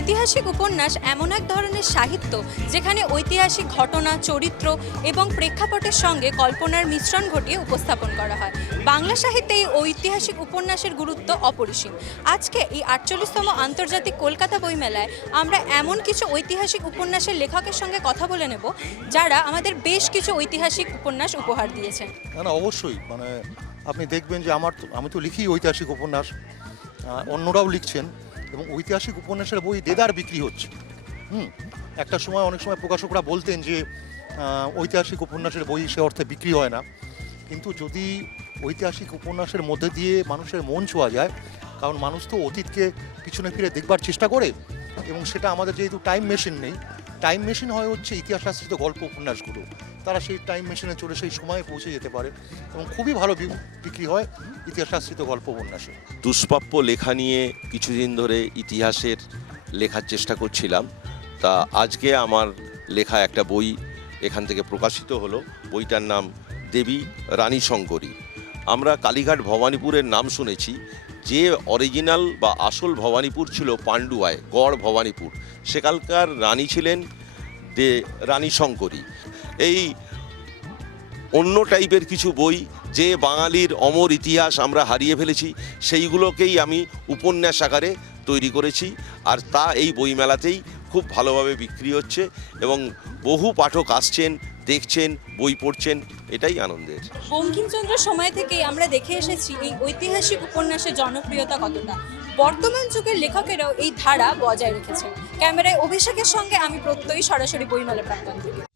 ঐতিহাসিক উপন্যাস এমন এক ধরনের সাহিত্য যেখানে ঐতিহাসিক ঘটনা, চরিত্র এবং প্রেক্ষাপটের সঙ্গে কল্পনার মিশ্রণ ঘটিয়ে উপস্থাপন করা হয়। বাংলা সাহিত্যে এই ঐতিহাসিক উপন্যাসের গুরুত্ব অপরিসীম। আজকে এই আটচল্লিশতম আন্তর্জাতিক কলকাতা বইমেলায় আমরা এমন কিছু ঐতিহাসিক উপন্যাসের লেখকের সঙ্গে কথা বলে নেব, যারা আমাদের বেশ কিছু ঐতিহাসিক উপন্যাস উপহার দিয়েছেন। না না, অবশ্যই। মানে আপনি দেখবেন যে আমার আমি তো লিখি ঐতিহাসিক উপন্যাস। অন্যরাও লিখছেন। এবং ঐতিহাসিক উপন্যাসের বই দেদার বিক্রি হচ্ছে। হুম, একটা সময় অনেক সময় প্রকাশকরা বলতেন যে ঐতিহাসিক উপন্যাসের বই সে অর্থে বিক্রি হয় না। কিন্তু যদি ঐতিহাসিক উপন্যাসের মধ্যে দিয়ে মানুষের মন ছোঁয়া যায়, কারণ মানুষ তো অতীতকে পিছনে ফিরে দেখবার চেষ্টা করে, এবং সেটা আমাদের যেহেতু টাইম মেশিন নেই টাইম মেশিন হয় হচ্ছে ইতিহাস আশ্রিত গল্প উপন্যাসগুলো তারা সেই টাইম মেশিনে চলে সেই সময়ে পৌঁছে যেতে পারে এবং খুবই ভালো বিক্রি হয় ইতিহাস আশ্রিত গল্প উপন্যাসে। দুষ্প্রাপ্য লেখা নিয়ে কিছুদিন ধরে ইতিহাসের লেখার চেষ্টা করছিলাম। তা আজকে আমার লেখা একটা বই এখান থেকে প্রকাশিত হলো। বইটার নাম দেবী রানী শঙ্করী। আমরা কালীঘাট ভবানীপুরের নাম শুনেছি। যে অরিজিনাল বা আসল ভবানীপুর ছিল পাণ্ডুয়ায় গড় ভবানীপুর। সেকালকার রানী ছিলেন দে, রানী শঙ্করী। এই অন্য টাইপের কিছু বই যে বাঙালির অমর ইতিহাস আমরা হারিয়ে ফেলেছি, সেইগুলোকেই আমি উপন্যাস আকারে তৈরি করেছি আর তা এই বইমেলাতেই খুব ভালোভাবে বিক্রি হচ্ছে এবং বহু পাঠক আসছেন, দেখছেন, বই পড়ছেন, এটাই আনন্দের। বঙ্কিমচন্দ্র সময় থেকেই আমরা দেখে এসেছি এই ঐতিহাসিক উপন্যাসের জনপ্রিয়তা কতটা। বর্তমান যুগের লেখকেরাও এই ধারা বজায় রেখেছে ক্যামেরায় অভিষেকের সঙ্গে আমি প্রত্যয়ই সরাসরি বইমেলা প্রাঙ্গণ থেকে